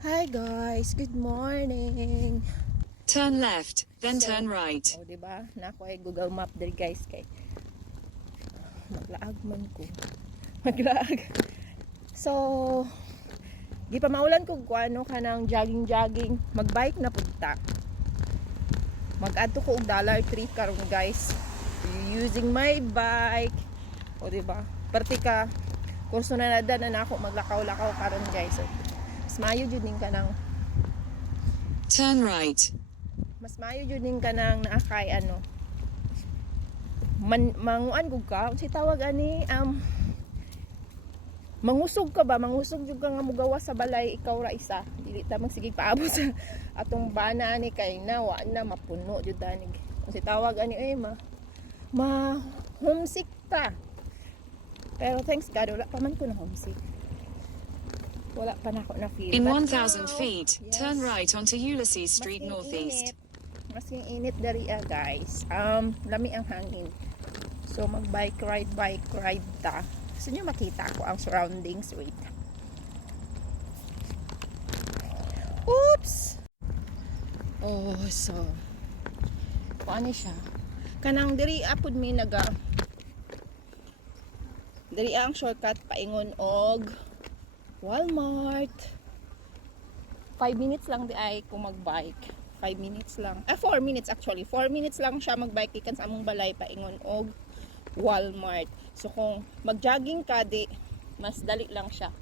Hi guys, good morning. Turn left, then turn right. Oh, di ba? Nako ay Google Map diri guys kay maglaag man ko. Maglaag. So, di pa maulan ko ano kanang jogging, magbike na punta. Mag-adto ko og $3 karon guys. Using my bike. O di ba? Parte ka kurso na nadan na ako maglakaw-lakaw karon guys. So, mas maayo jud ning kanang Turn right. mas maayo jud ning kanang naakay ano manguan gud ka si tawag ani mangusog ka ba mangusog jud ka nga mugawas sa balay ikaw ra isa dili ta magsige paabot sa atong bana ani kay nawa na mapuno jud danig si tawag ani ay ma homesick ta pero thanks God wala pa man ko na homesick wala pa na ako na feel In but 1,000 feet, yes, turn right onto Ulysses Street Northeast. Mas yung init dari guys. Lami ang hangin. So mag-bike ride ta. Gusto nyo makita ko ang surroundings. Wait. Oops! Oh, so paano siya? Kanang diri apod mi naga diri ang shortcut paingon og Walmart. 5 minutes lang di ay kung mag-bike. 5 minutes lang. 4 minutes actually. 4 minutes lang siya mag-bike ikan sa among balay paingon og Walmart. So kung mag-jogging ka di mas dali lang siya.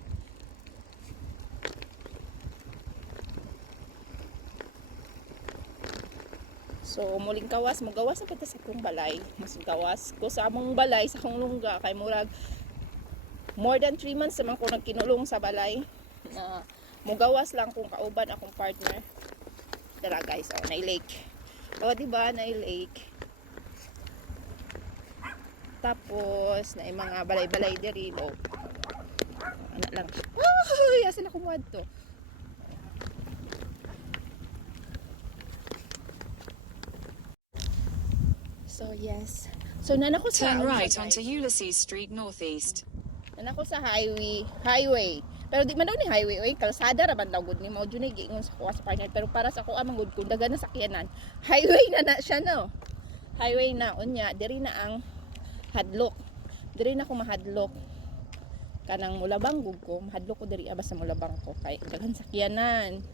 So muling kawas, mugawas na kita sa akong balay. Mas gawas ko sa among balay sa akong lungga kay murag more than 3 months naman ko nagkinulong sa balay na mugawas lang kung kauban akong partner. Tara guys, oh, na-lake. O, diba, na-lake. Tapos, na mga balay-balay diri, oh. Anak lang. Oh, asan ako mo to? So, yes. So, nanako sa Turn right onto Ulysses Street Northeast. Nanako sa highway. Pero di man daw ni highway, oy, kalsada ra man daw gud ni mao jud ni giingon sa kuha sa partner, pero para sa kuha mangud kun daga na sakyanan. Highway na siya no. Highway na unya, diri na ang hadlok. Diri na ko mahadlok. Kanang mulabang gud ko, mahadlok ko diri abas sa mulabang ko kay daghan sakyanan.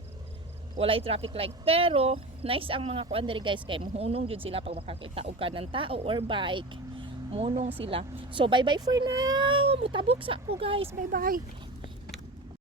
Walay traffic light, pero nice ang mga kuan diri guys kay muhunong jud sila pag makakita og kanang tao or bike. Munong sila. So bye bye for now. Mutabok sa ako guys. Bye bye.